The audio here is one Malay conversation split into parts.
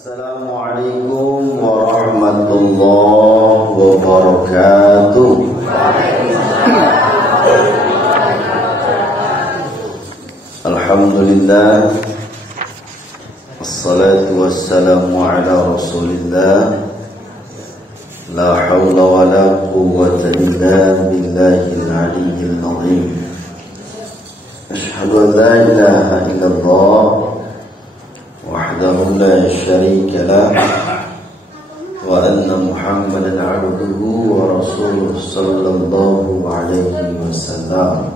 Assalamualaikum warahmatullahi wabarakatuh. Alhamdulillah, assalatu wassalamu ala rasulillah, la hawla wa la quwwata illa billahil aliyyil azim. Ashhadu an la ilaha illallah wahdahu la syarika lah wa anna Muhammadan abduhu wa rasuluhu sallallahu alaihi wasallam.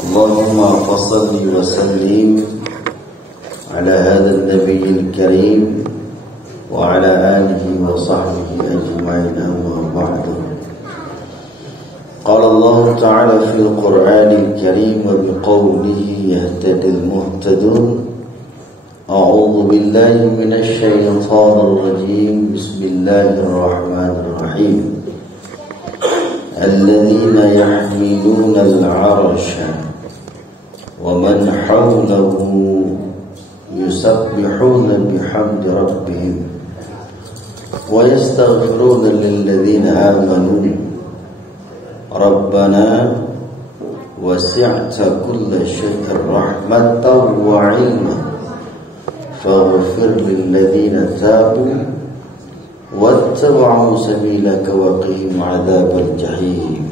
Allahumma fassalli wa sallim ala hadha an-nabiyil karim wa ala alihi wa sahbihi ajma'in, amma ba'du. Qala Allah ta'ala fil Qur'anil karim wa biqawlihi yahtadil muhtadun. A'udzu billahi minasy syaithanir rajim. Bismillahir rahim. Alladzina yahmiluna al-'arsha wa man hawlahu yusabbihuna bihamdi rabbihim wa yastaghfiruna lilladzina amanu Rabbana wasi'ta kulla syai'in rahmatan wa 'ilman faghfir lilladzina tabu wattaba'u sabilaka wa qihim 'adzabal jahim.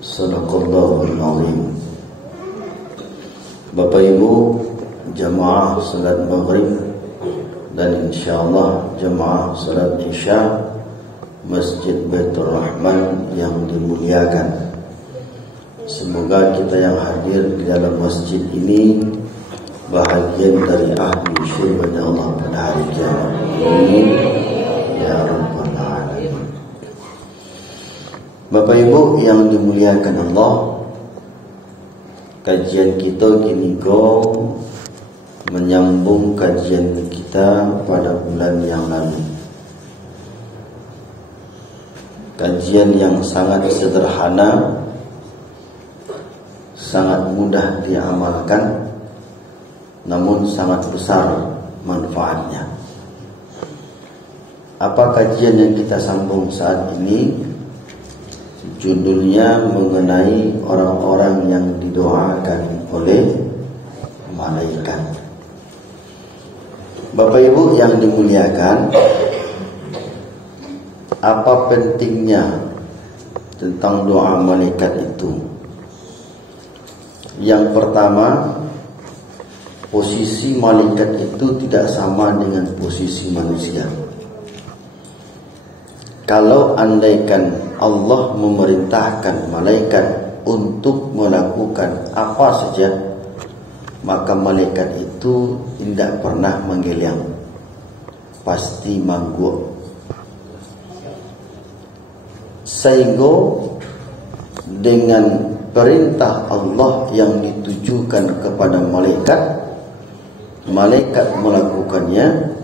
Shadaqallahul azim. Bapak Ibu jamaah salat maghrib dan insyaallah jamaah salat isya Masjid Baitur Rahman yang dimuliakan, semoga kita yang hadir di dalam masjid ini bahagian dari ahli syurga Allah pada hari kiamat. Amin ya rabbal alamin. Bapak Ibu yang dimuliakan Allah, kajian kita kini menyambung kajian kita pada bulan yang lalu. Kajian yang sangat sederhana, sangat mudah diamalkan, namun sangat besar manfaatnya. Apa kajian yang kita sambung saat ini? Judulnya mengenai orang-orang yang didoakan oleh malaikat. Bapak Ibu yang dimuliakan, apa pentingnya tentang doa malaikat itu? Yang pertama, posisi malaikat itu tidak sama dengan posisi manusia. Kalau andaikan Allah memerintahkan malaikat untuk melakukan apa saja, maka malaikat itu tidak pernah menggeleng, pasti mangguk. Sehingga dengan perintah Allah yang ditujukan kepada malaikat, malaikat melakukannya,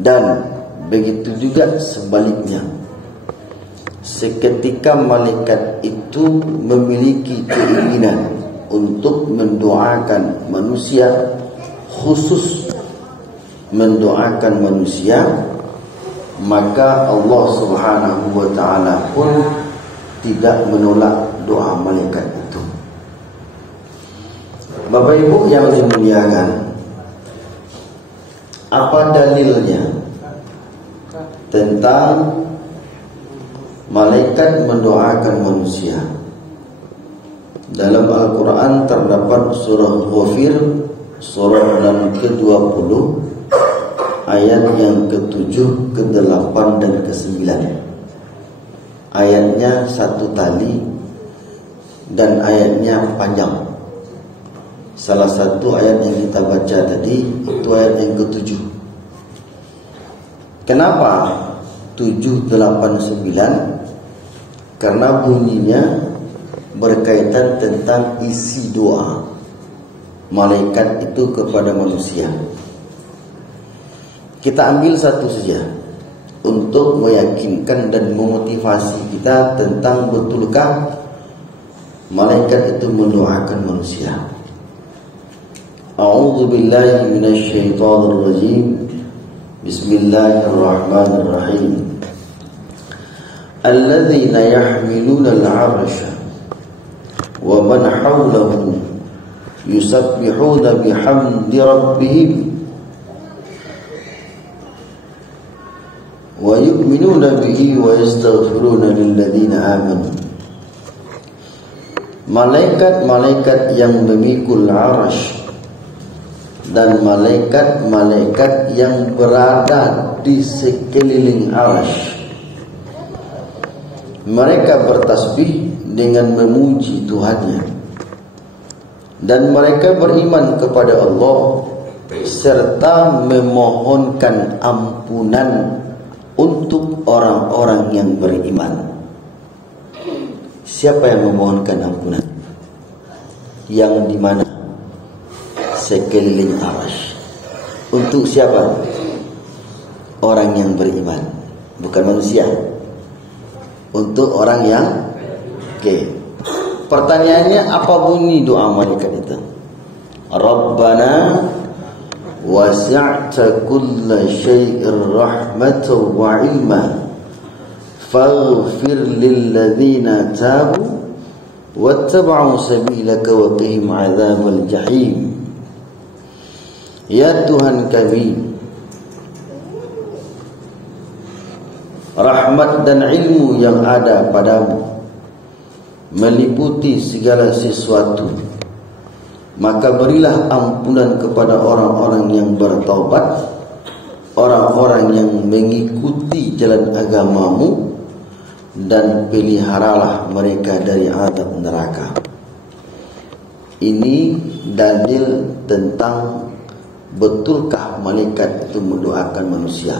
dan begitu juga sebaliknya. Seketika malaikat itu memiliki keinginan untuk mendoakan manusia, khusus mendoakan manusia, maka Allah Subhanahu wa ta'ala pun tidak menolak doa malaikat itu. Bapak Ibu yang dimuliakan, apa dalilnya tentang malaikat mendoakan manusia? Dalam Al-Quran terdapat surah Ghafir, surah yang ke-20, ayat yang ke-7, ke-8 dan ke-9. Ayatnya satu tali dan ayatnya panjang. Salah satu ayat yang kita baca tadi itu ayat yang ke-7. Kenapa 7, 8, 9? Karena bunyinya berkaitan tentang isi doa malaikat itu kepada manusia. Kita ambil satu saja untuk meyakinkan dan memotivasi kita tentang betulkah malaikat itu mendoakan manusia. A'udzu billahi minasy syaithanir rajim. Bismillahirrahmanirrahim. Alladzina yahmiluna al-'arsha wa man hawlahu yusabbihuna bihamdi rabbihim wa yu'minuna bihi wa yastaghfiruna lilladzina amanu. Malaikat-malaikat yang memikul arsy dan malaikat-malaikat yang berada di sekeliling arsy, mereka bertasbih dengan memuji Tuhannya, dan mereka beriman kepada Allah serta memohonkan ampunan untuk orang-orang yang beriman. Siapa yang memohonkan ampunan? Yang di mana? Sekeliling arsy. Untuk siapa? Orang yang beriman, bukan manusia. Untuk orang yang Pertanyaannya, apa bunyi doa malaikat itu? Rabbana wasi'ta kulla syai'ir rahmatan wa ilma faghfir lilladzina tabu wattaba'u sabilaka wa qihim 'adzabal jahim. Ya Tuhan kami, rahmat dan ilmu yang ada padamu meliputi segala sesuatu, maka berilah ampunan kepada orang-orang yang bertaubat, orang-orang yang mengikuti jalan agamamu, dan peliharalah mereka dari azab neraka. Ini dalil tentang betulkah malaikat itu mendoakan manusia.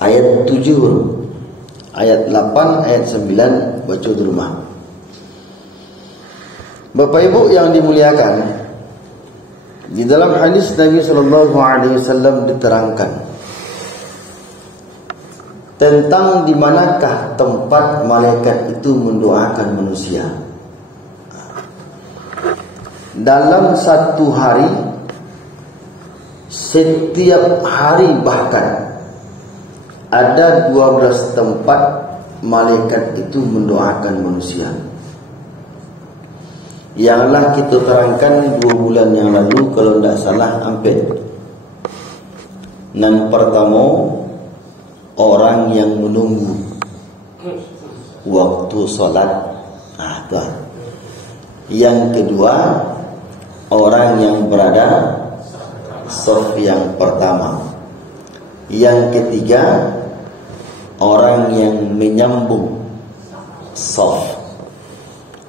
Ayat 7, ayat 8, ayat 9 baca di rumah. Bapak Ibu yang dimuliakan, di dalam hadis Nabi SAW diterangkan tentang di manakah tempat malaikat itu mendoakan manusia. Dalam satu hari, setiap hari bahkan ada 12 tempat malaikat itu mendoakan manusia. Yangilah kita terangkan 2 bulan yang lalu, kalau tidak salah hampir. Yang pertama, orang yang menunggu waktu solat. Tuan. Yang kedua, orang yang berada saf yang pertama. Yang ketiga, orang yang menyambung saf.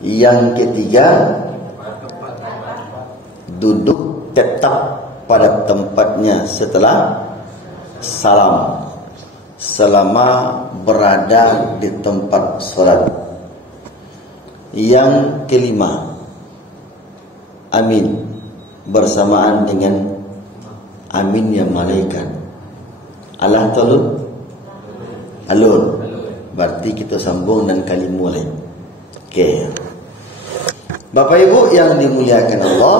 Yang ketiga, duduk tetap pada tempatnya setelah salam selama berada di tempat solat. Yang kelima, amin bersamaan dengan amin yang malaikat. Allah tolong alun, berarti kita sambung dan kalimu lain. Bapak Ibu yang dimuliakan Allah,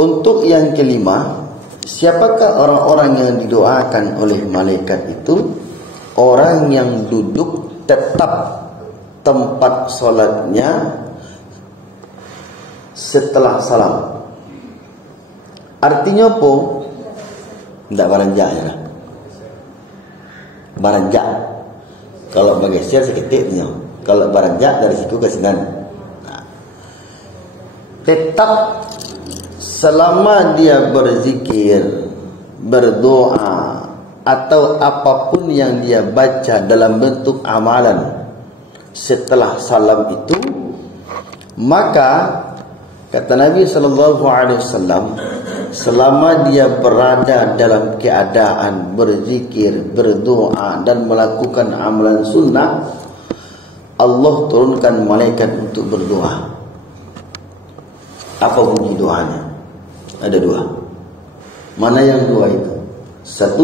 untuk yang kelima, siapakah orang-orang yang didoakan oleh malaikat itu? Orang yang duduk tetap tempat solatnya setelah salam. Artinya apa? Tidak baranjak ya. Baranjak. Kalau bergeser seketiknya. Kalau baranjak dari situ ke sini. Tetap selama dia berzikir, berdoa, atau apapun yang dia baca dalam bentuk amalan setelah salam itu, maka kata Nabi SAW, selama dia berada dalam keadaan berzikir, berdoa, dan melakukan amalan sunnah, Allah turunkan malaikat untuk berdoa. Apa bunyi doanya? Ada 2. Mana yang 2 itu? 1,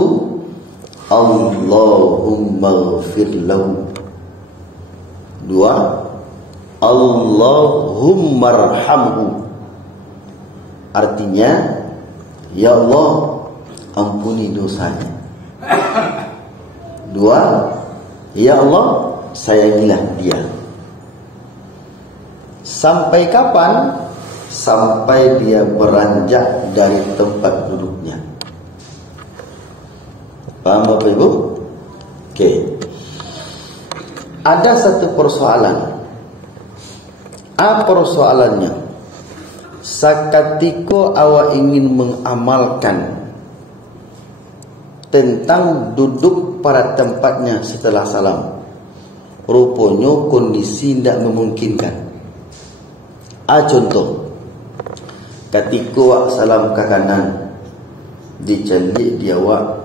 Allahumma ghfir lahu. 2, Allahumma arhamhu. artinya, ya Allah, ampuni dosanya. 2, ya Allah, sayangilah dia. Sampai kapan? Sampai dia beranjak dari tempat duduknya. Paham Bapak Ibu? Oke. Ada satu persoalan. Apa persoalannya? Sakatiko awak ingin mengamalkan tentang duduk pada tempatnya setelah salam, rupanya kondisi tidak memungkinkan. Contoh, ketika awak salam ke kanan, dicelik dia awak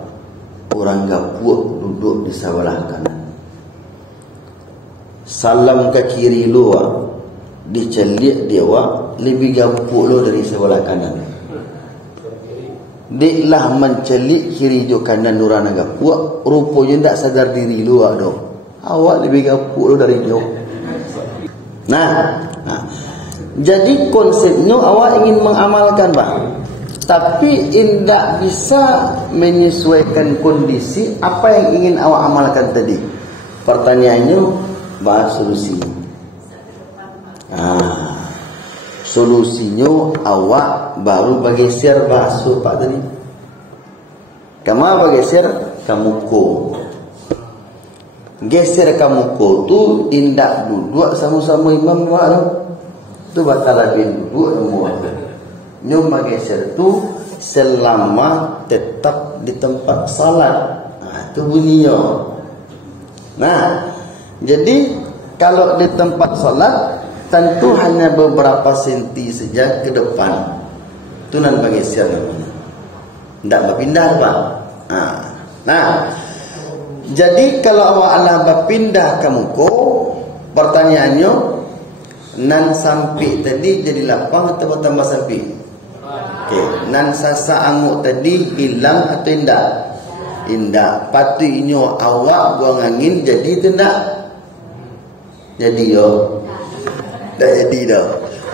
orang gapuk duduk di sebelah kanan. Salam ke kiri luar, dicelik dia awak lebih gapuk lo dari sebelah kanan. Diklah mencelik kiri jo kanan orang gapuk, rupanya tak sadar diri luar do. Awak lebih gapuk lo dari dia. Nah, jadi konsepnya awak ingin mengamalkan Pak, tapi tidak bisa menyesuaikan kondisi apa yang ingin awak amalkan tadi. Pertanyaannya, bahas solusinya. Solusinya awak baru bergeser bahasa Pak tadi. Kamu bergeser kamu ko. Geser kamu ko tu indak duduk sama-sama imam dua tu batal bin duduk semua. Nyoma geser tu selama tetap di tempat salat. Tu bunyinya. Nah, jadi kalau di tempat salat tentu hanya beberapa senti saja ke depan. Itu nan bergeser namanya. Tidak berpindah Pak. Nah, jadi kalau awak Allah berpindah ke muka, pertanyaannya, nan sampai tadi jadi lapang atau bertambah sampai? Okay. Nan sasa anguk tadi hilang atau indah? Indah. Patutnya awak buang angin jadi tidak? Jadi yo. Tak jadi dah.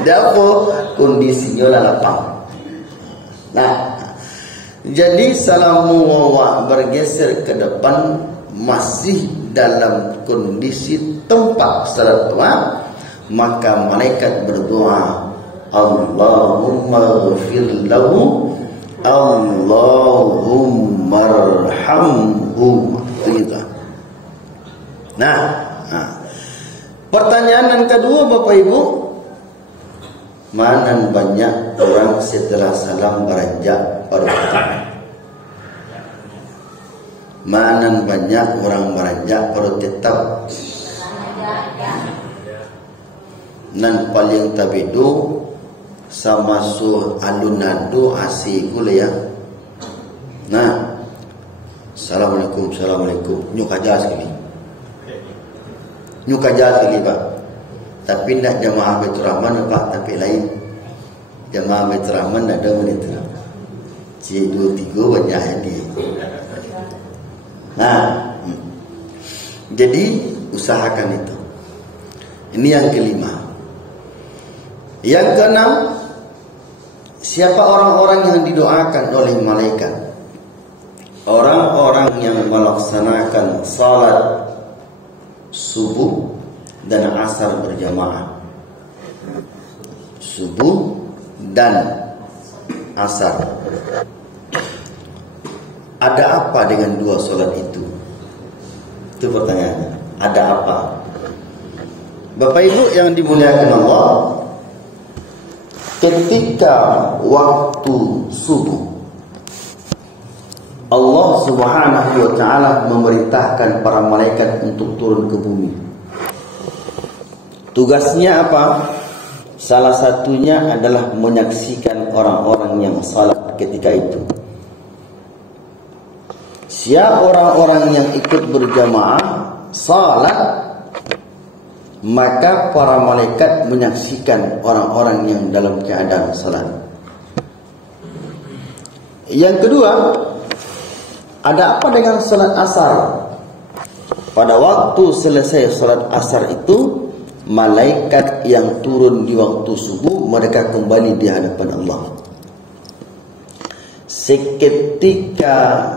Dia apa? Kondisinya lah lapang. Nah, jadi salamu awak bergeser ke depan masih dalam kondisi tempat salat tua, maka malaikat berdoa, Allahumma ghfir lahu, Allahumma arhamhu. Begitu. Nah, pertanyaan yang kedua Bapak Ibu, mana banyak orang setelah salam beranjak pada tetap? Mana banyak orang beranjak pada tetap? Nan paling tabidu sama su alunado asiku ya. Nah, assalamualaikum, assalamualaikum. Nyuk aja sekali. Nyuk aja sekali Pak. Tapi nak jamaah Baitur Rahman Pak, tapi lain. Jamaah Baitur Rahman ada menit. C23 banyak dia. Nah, jadi usahakan itu. Ini yang kelima. Yang keenam, siapa orang-orang yang didoakan oleh malaikat? Orang-orang yang melaksanakan salat subuh dan asar berjamaah. Subuh dan asar. Ada apa dengan dua solat itu? Itu pertanyaannya. Ada apa? Bapak Ibu yang dimuliakan Allah, ketika waktu subuh, Allah Subhanahu wa ta'ala memerintahkan para malaikat untuk turun ke bumi. Tugasnya apa? Salah satunya adalah menyaksikan orang-orang yang salat ketika itu. Siapa orang-orang yang ikut berjamaah salat, maka para malaikat menyaksikan orang-orang yang dalam keadaan salat. Yang kedua, ada apa dengan salat asar? Pada waktu selesai salat asar itu, malaikat yang turun di waktu subuh, mereka kembali di hadapan Allah. seketika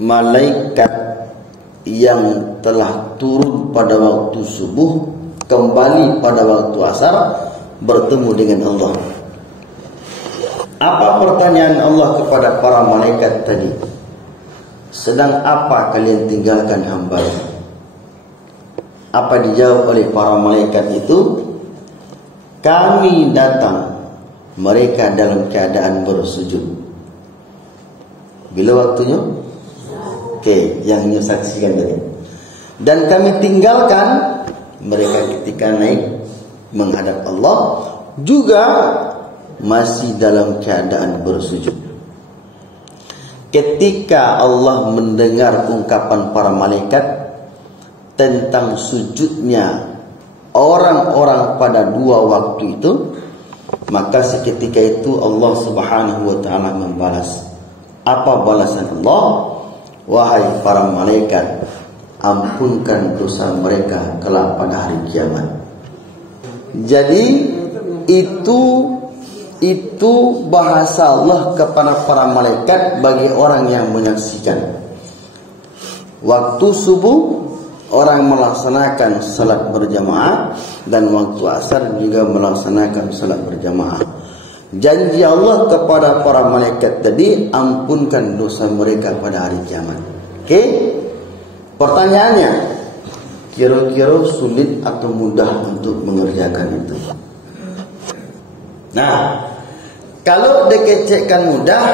malaikat yang telah turun pada waktu subuh kembali pada waktu asar bertemu dengan Allah. Apa pertanyaan Allah kepada para malaikat tadi? Sedang apa kalian tinggalkan hamba? Apa dijawab oleh para malaikat itu? Kami datang, mereka dalam keadaan bersujud. Bila waktunya? Okey, yang you saksikan tadi. Dan kami tinggalkan mereka ketika naik menghadap Allah juga masih dalam keadaan bersujud. Ketika Allah mendengar ungkapan para malaikat tentang sujudnya orang-orang pada dua waktu itu, maka seketika itu Allah Subhanahu wa taala membalas. Apa balasan Allah? Wahai para malaikat, ampunkan dosa mereka kelak pada hari kiamat. Jadi itu bahasa Allah kepada para malaikat bagi orang yang menyaksikan. Waktu subuh orang melaksanakan salat berjamaah, dan waktu asar juga melaksanakan salat berjamaah. Janji Allah kepada para malaikat tadi, ampunkan dosa mereka pada hari kiamat. Okey? Pertanyaannya, kira-kira sulit atau mudah untuk mengerjakan itu? Nah, kalau dikecekkan mudah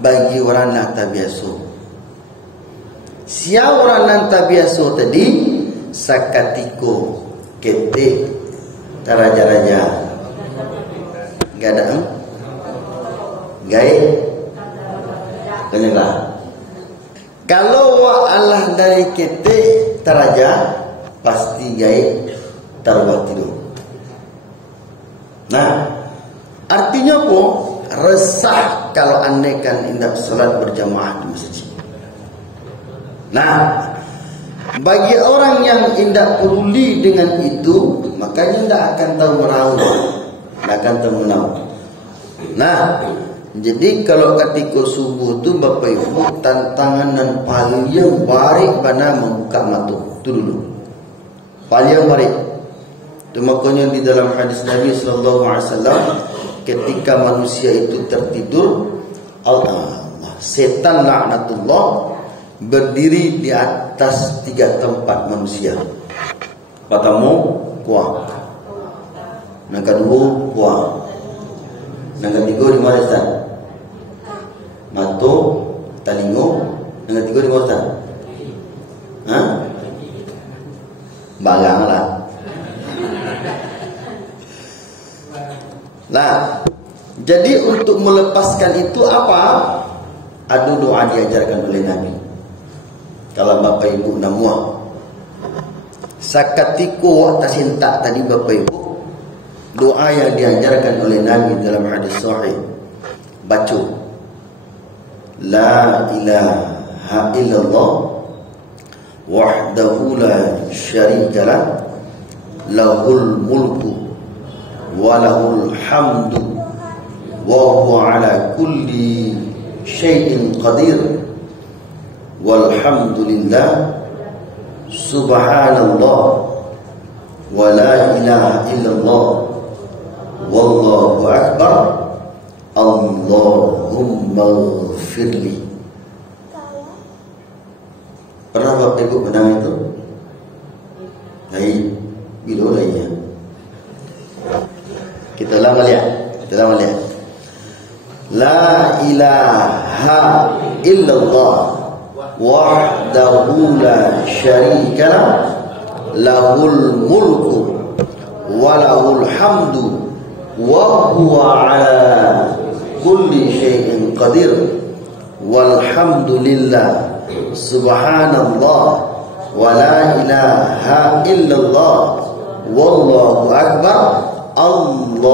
bagi orang yang tak biasa. Siapa orang yang tak biasa tadi? Sakatiko, ketik, taraja-raja, gadang, gaib, kenyala. Kalau Allah dari ketik taraja, pasti gaib tarwah tidur. Nah, artinya apa? Resah kalau andaikan hendak salat berjamaah di masjid. Nah, bagi orang yang hendak peduli dengan itu, makanya tidak akan tahu menahu, tidak akan tahu menahu. Nah, jadi kalau ketika subuh tu Bapak Ibu, tantangan dan paling barik pada membuka mata itu dulu. Paling barik. Itu makanya di dalam hadis Nabi sallallahu alaihi wasallam, ketika manusia itu tertidur, setan laknatullah berdiri di atas 3 tempat manusia. Pertama, kuah. Yang kedua, kuah. Yang ketiga di mana Ustaz? Mata, telinga. Yang ketiga di mana Ustaz? Barang lah. Nah, jadi untuk melepaskan itu apa? Ada doa diajarkan oleh Nabi. Kalau Bapak Ibu namuah sakatiko tasinta tadi Bapak Ibu, doa yang diajarkan oleh Nabi dalam hadis sahih, baca la ilaha illallah wahdahu la syarikalah lahul mulku wa lahul hamdu wa huwa ala kulli syai'in qadir walhamdulillah subhanallah wa la ilaha illallah wallahu akbar Allahumma ghfirli. Pernah Bapak Ibu menang itu? Baik, bila lagi ya? Kita lama lihat. La ilaha illallah wahdahu la syarika lahul mulku wa lahul hamdu wa huwa ala kulli syai'in qadir walhamdulillah subhanallah wa la ilaha illallah wallahu akbar Allahumma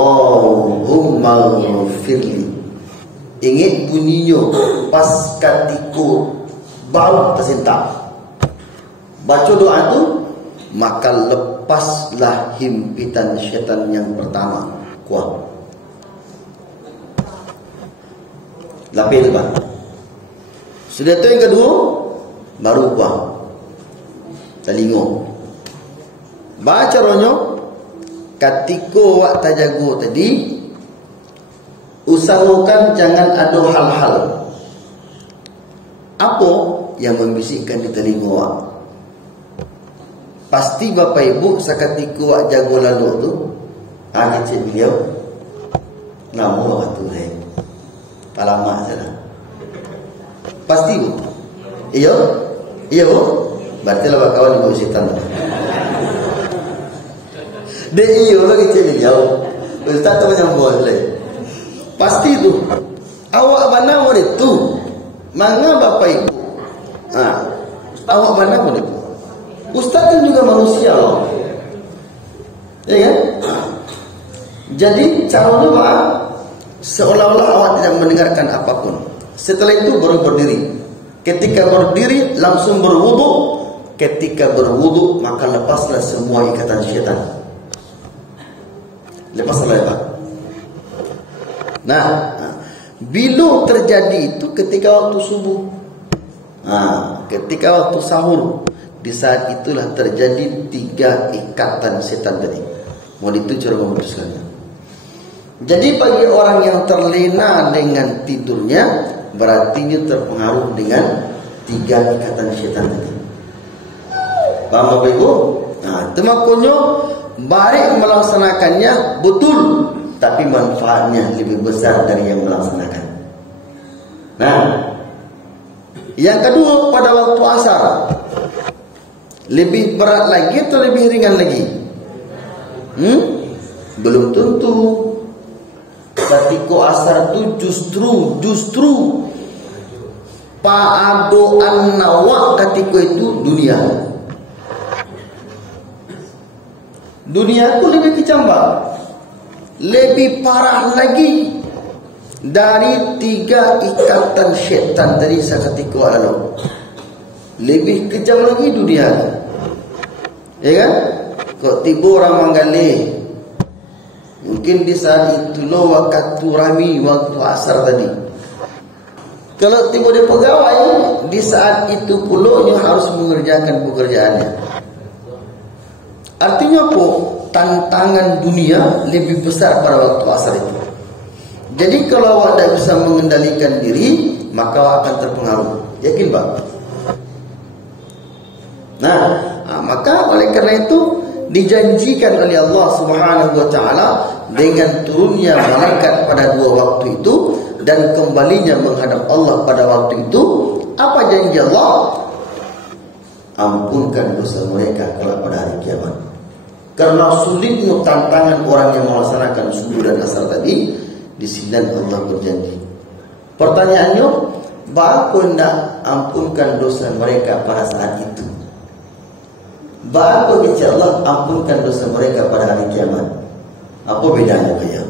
ghfirli. Ingat bunyinya pas ketika bau tersentak, baca doa itu, maka lepaslah himpitan syaitan yang pertama. Kuat. Lapis depan. Sudah tu yang kedua, baru buang. Telingo. Baca ronyo, ketika awak tajago tadi, usahakan jangan ada hal-hal apa yang membisikkan di telinga awak. Pasti Bapak Ibu seketika awak jago lalu tu, kecil beliau, nama waktu saya, alamat sana. Pasti Bu. Iya, iya Bu. Berarti lah kawan ibu setan. Dia iyo lagi cewek dia. Ustaz tu macam boleh. Pasti tu. Awak mana boleh tu? Manga Bapak Ibu. Awak mana boleh tu? Ustaz kan juga manusia loh. Ya kan? Jadi caranya apa? Seolah-olah awak tidak mendengarkan apapun. Setelah itu baru berdiri. Ketika berdiri langsung berwudu. Ketika berwudu maka lepaslah semua ikatan syaitan. Lepaslah ya Pak. Nah, bila terjadi itu ketika waktu subuh. Ketika waktu sahur. Di saat itulah terjadi 3 ikatan setan tadi. Mau itu cara memutuskannya. Jadi bagi orang yang terlena dengan tidurnya, berarti dia terpengaruh dengan 3 ikatan setan tadi. Paham Bapak Ibu? Itu makanya baik melaksanakannya betul, tapi manfaatnya lebih besar dari yang melaksanakan. Nah, yang kedua pada waktu asar, lebih berat lagi atau lebih ringan lagi? Belum tentu. Ketika asar itu justru pa'adoan nawa ketika itu dunia. Dunia itu lebih kecambah, lebih parah lagi dari 3 ikatan syaitan tadi seketika lalu. Lebih kejam lagi dunia, ya kan? Kok tiba orang menggali, mungkin di saat itu lo waktu rami waktu asar tadi. Kalau tiba dia pegawai, di saat itu pula dia harus mengerjakan pekerjaannya. Artinya apa? Tantangan dunia lebih besar pada waktu asar itu. Jadi kalau awak tidak bisa mengendalikan diri, maka awak akan terpengaruh. Yakin Pak? Nah, maka oleh karena itu dijanjikan oleh Allah Subhanahu wa taala dengan turunnya malaikat pada 2 waktu itu dan kembalinya menghadap Allah pada waktu itu. Apa janji Allah? Ampunkan dosa mereka kelak pada hari kiamat. Karena sulitnya tantangan orang yang melaksanakan subuh dan asar tadi, di sini Allah berjanji. Pertanyaannya, bagaimana hendak ampunkan dosa mereka pada saat itu? Bagaimana kata Allah ampunkan dosa mereka pada hari kiamat? Apa bedanya bayang?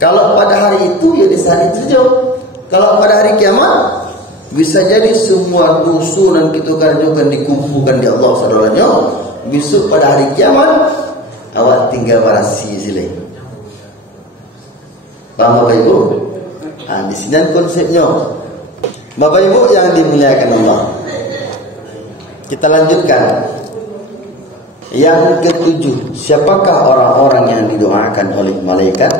Kalau pada hari itu ya di saat itu saja. Kalau pada hari kiamat bisa jadi semua dosa dan kita kerjakan dikumpulkan di Allah saudaranya. Besok pada hari kiamat awak tinggal barasi silai. Paham Bapak Ibu? Di sini konsepnya. Bapak Ibu yang dimuliakan Allah, kita lanjutkan. Yang ketujuh, siapakah orang-orang yang didoakan oleh malaikat?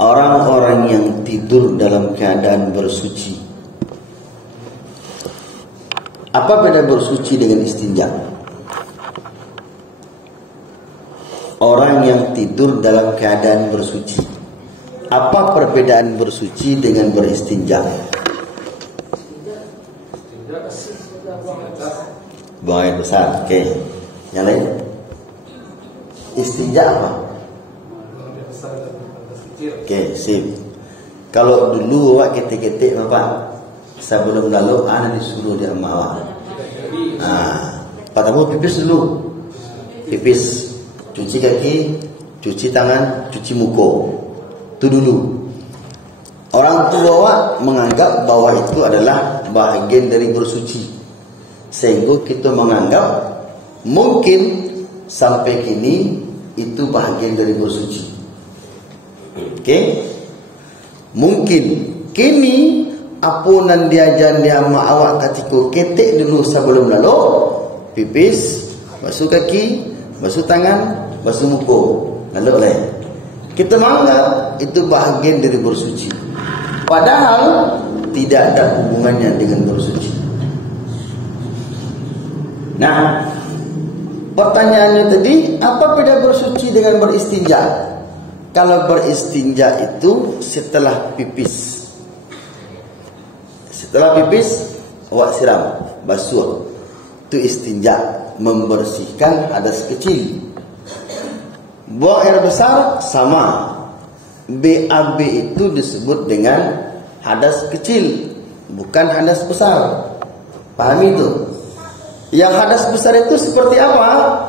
Orang-orang yang tidur dalam keadaan bersuci. Apa beda bersuci dengan istinja? Orang yang tidur dalam keadaan bersuci. Apa perbedaan bersuci dengan beristinja? Buang air besar. Oke. Yang lain? Istinja apa? Oke, sip. Kalau dulu awak ketik-ketik Bapak, sebelum lalu ana disuruh dia sama awak. Pertama pipis dulu. Pipis, cuci kaki, cuci tangan, cuci muka. Itu dulu. Orang tua awak menganggap bahwa itu adalah bahagian dari bersuci. Sehingga kita menganggap mungkin sampai kini itu bahagian dari bersuci. Oke? Mungkin kini apunan diajan dia ma awak katiko ketek dulu sebelum lalu pipis, basuh kaki, basuh tangan, basuh muka, lalu lain. Kita menganggap itu bahagian dari bersuci. Padahal tidak ada hubungannya dengan bersuci. Nah, pertanyaannya tadi, apa beda bersuci dengan beristinja? Kalau beristinja itu setelah pipis. Setelah pipis, awak siram, basuh. Itu istinja, membersihkan hadas kecil. Buang air besar, sama. BAB itu disebut dengan hadas kecil, bukan hadas besar. Pahami itu? Yang hadas besar itu seperti apa?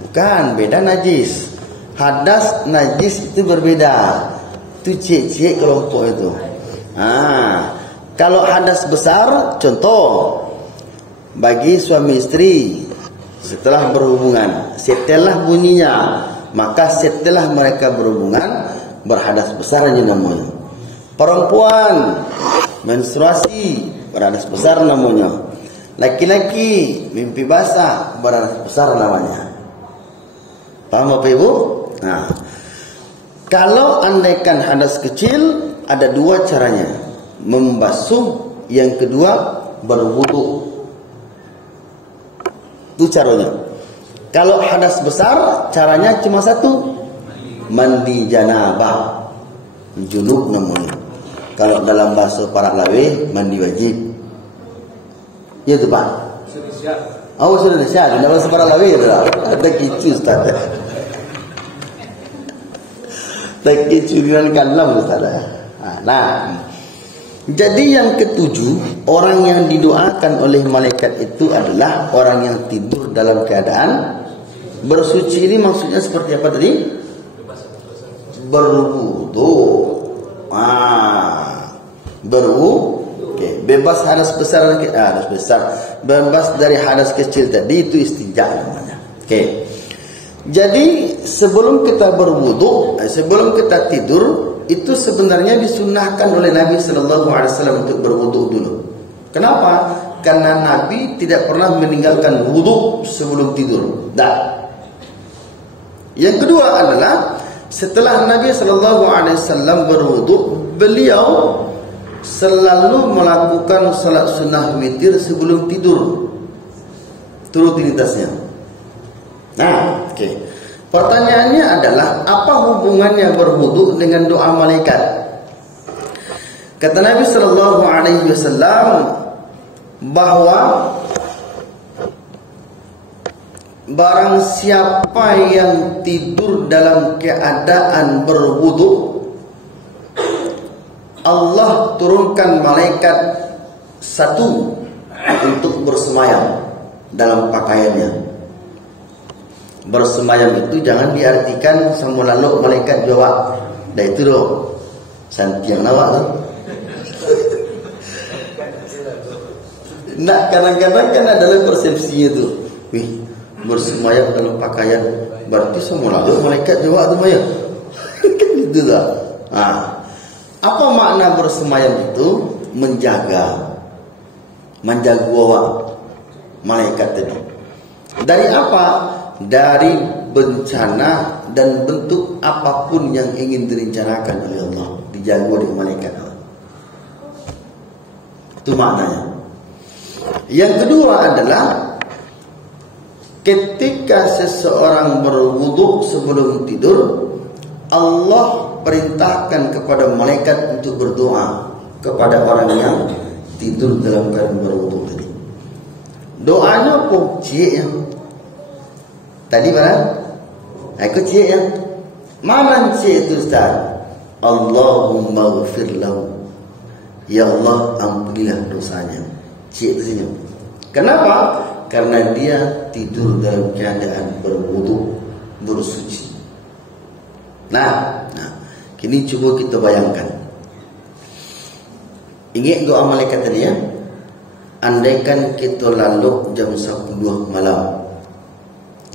Bukan, beda najis. Hadas najis itu berbeda. Itu cek-cek kelompok itu. Kalau hadas besar, contoh bagi suami istri setelah berhubungan, setelah bunyinya, maka setelah mereka berhubungan berhadas besar aja namanya. Perempuan menstruasi berhadas besar namanya. Laki-laki mimpi basah berhadas besar namanya. Paham Bapak Ibu? Nah, kalau andaikan hadas kecil, ada dua caranya. Membasuh, yang kedua berwudu. Itu caranya. Kalau hadas besar, caranya cuma satu, mandi janabah, junub namanya. Kalau dalam bahasa para lawe, mandi wajib. Ya tu Pak. Oh, sudah siap. Dalam bahasa para lawe tu lah. Ada kicu Ustaz. Tak kicu dengan kalam Ustaz. Nah, jadi yang ketujuh, orang yang didoakan oleh malaikat itu adalah orang yang tidur dalam keadaan bersuci. Ini maksudnya seperti apa tadi? Berwudu. Berwudu. Okay. Bebas hadas besar, hadas besar, bebas dari hadas kecil tadi, itu istinja namanya. Okay. Jadi sebelum kita berwudu, sebelum kita tidur, itu sebenarnya disunnahkan oleh Nabi Sallallahu Alaihi Wasallam untuk berwudu dulu. Kenapa? Karena Nabi tidak pernah meninggalkan wudu sebelum tidur. Yang kedua adalah setelah Nabi Sallallahu Alaihi Wasallam berwudu, beliau selalu melakukan salat sunnah witir sebelum tidur. Itu rutinitasnya. Nah, oke. Pertanyaannya adalah, apa hubungannya berwudu dengan doa malaikat? Kata Nabi Sallallahu Alaihi Wasallam bahwa barang siapa yang tidur dalam keadaan berwudu, Allah turunkan malaikat satu untuk bersemayam dalam pakaiannya. Bersemayam itu jangan diartikan sama lalu malaikat jawab. Dah itu doh. Santiang lawak tu. Nak kadang-kadang kan adalah persepsinya tu. Wih, bersemayam dalam pakaian berarti sama lalu malaikat jawab tu maya. Kan gitu dah. Apa makna bersemayam itu? Menjaga malaikat tadi. Dari apa? Dari bencana dan bentuk apapun yang ingin direncanakan oleh Allah, dijaga oleh malaikat Allah. Itu maknanya. Yang kedua adalah ketika seseorang berwudu sebelum tidur, Allah perintahkan kepada malaikat untuk berdoa kepada orang yang tidur dalam keadaan berwudu tadi. Doanya apa? Cik yang tadi mana? Aku cik yang mana cik itu Ustaz? Allahumma ghafir lahu. Ya Allah, ampunilah dosanya. Cik itu senyum. Kenapa? Karena dia tidur dalam keadaan berwudu, bersuci. Nah, kini cuba kita bayangkan. Ingat doa malaikat tadi ya? Andaikan kita lalu jam 10 malam,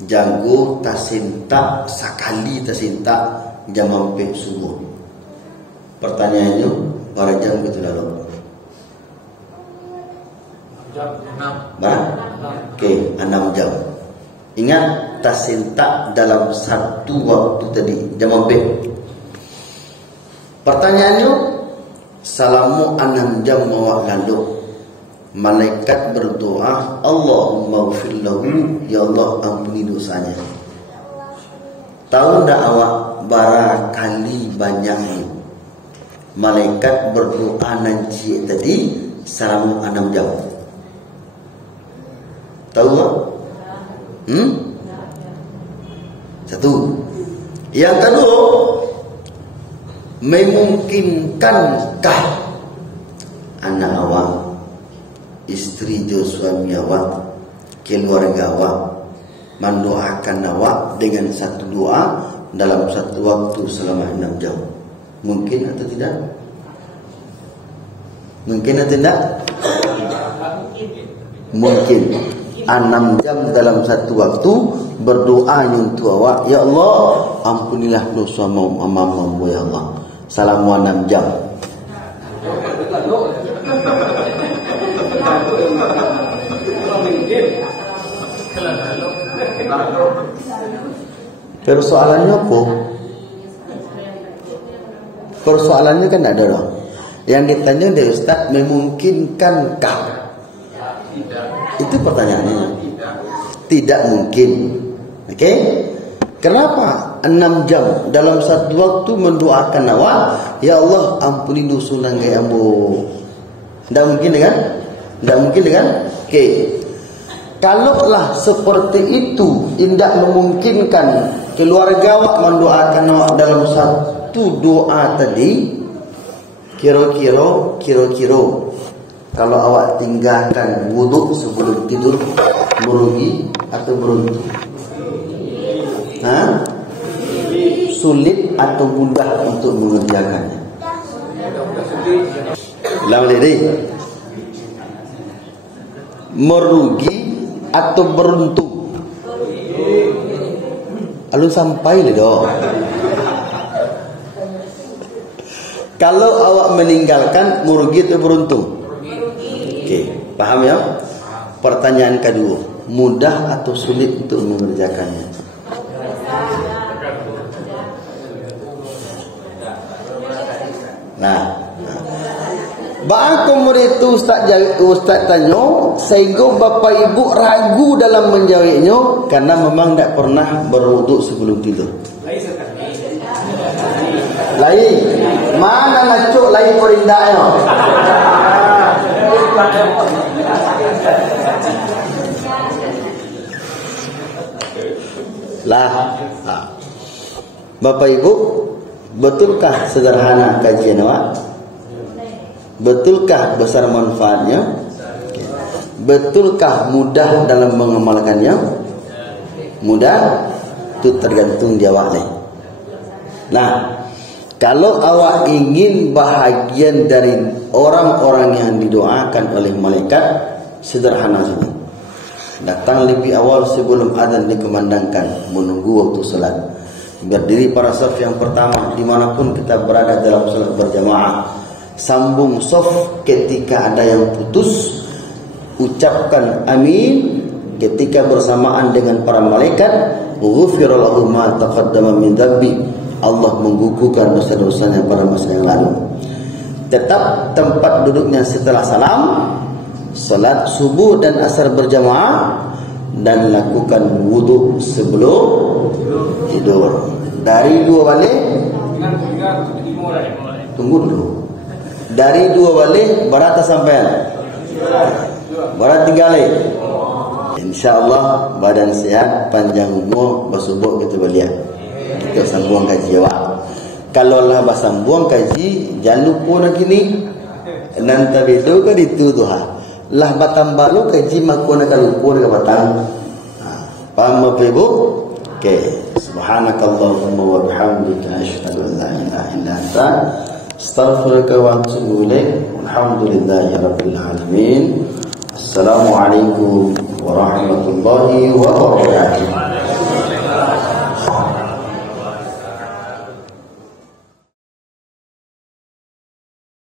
jago tasinta sekali tasinta jam hampir subuh. Pertanyaannya, berapa jam kita lalu? Jam 6. Oke, 6 jam. Ingat, tasintak dalam satu waktu tadi. Jam B. Pertanyaannya, salamu 6 jam mawak lalu. Malaikat berdoa, Allahumma ghfir lahu, ya Allah ampuni dosanya. Tahu tak awak barangkali banyaknya malaikat berdoa nanti tadi salamu 6 jam. Tahu tak? Satu. Yang kedua, memungkinkankah anak awak, istri jo suami awak, keluarga awak mendoakan awak dengan satu doa dalam satu waktu selama 6 jam? Mungkin atau tidak? Mungkin atau tidak? Mungkin. 6 jam dalam satu waktu berdoa untuk awak, ya Allah ampunilah dosa mamamu ya Allah. Salamu 6 jam. Persoalannya apa? Persoalannya kan ada dong. Yang ditanya dari Ustaz, memungkinkankah? Itu pertanyaannya. Tidak mungkin. Oke? Kenapa 6 jam dalam satu waktu mendoakan awak, ya Allah ampuni dosa nanggai ambo? Tidak mungkin kan? Tidak mungkin kan? Oke. Kalaulah seperti itu, tidak memungkinkan keluarga awak mendoakan awak dalam satu doa tadi, kira-kira kalau awak tinggalkan wuduk sebelum tidur, merugi atau beruntung? Sulit atau mudah untuk mengerjakannya? Lawan diri. Merugi atau beruntung? Alun sampai le dong. Kalau awak meninggalkan, merugi atau beruntung? Oke, paham ya? Pertanyaan kedua, mudah atau sulit untuk mengerjakannya? Nah, bagaimana itu Ustaz tanya, sehingga Bapak Ibu ragu dalam menjawabnya karena memang tidak pernah berwuduk sebelum tidur. Lain, mana ngacuk lain perindahnya? Lah, Bapak Ibu, betulkah sederhana kajian awak? Betulkah besar manfaatnya? Betulkah mudah dalam mengamalkannya? Mudah? Itu tergantung jawab ni. Nah, kalau awak ingin bahagian dari orang-orang yang didoakan oleh malaikat, sederhana saja. Datang lebih awal sebelum azan dikumandangkan, menunggu waktu salat. Berdiri para saf yang pertama dimanapun kita berada dalam salat berjamaah. Sambung saf ketika ada yang putus, ucapkan amin ketika bersamaan dengan para malaikat. Ghufira lahu ma taqaddama min dzambi. Allah menggugurkan dosa-dosanya pada masa yang lalu. Tetap tempat duduknya setelah salam, salat subuh dan asar berjamaah, dan lakukan wudhu sebelum tidur. Dari 2 balik, tunggu dulu. Dari 2 balik berapa sampean? Berapa 3 balik? InsyaAllah badan sehat, panjang umur, bersubuh kita balik. Kita sambung kaji awak. Kalau lah bersambung kaji, jangan lupa lagi ni. Nanti betul ke itu tuha. Lah batang balu kaji maku nak lupa nak batang. Paham apa ibu? Okay. Subhanakallahumma wa bihamdika asyhadu an la ilaha illa anta astaghfiruka wa atubu ilaik. Alhamdulillahirabbil alamin. Assalamualaikum warahmatullahi wabarakatuh.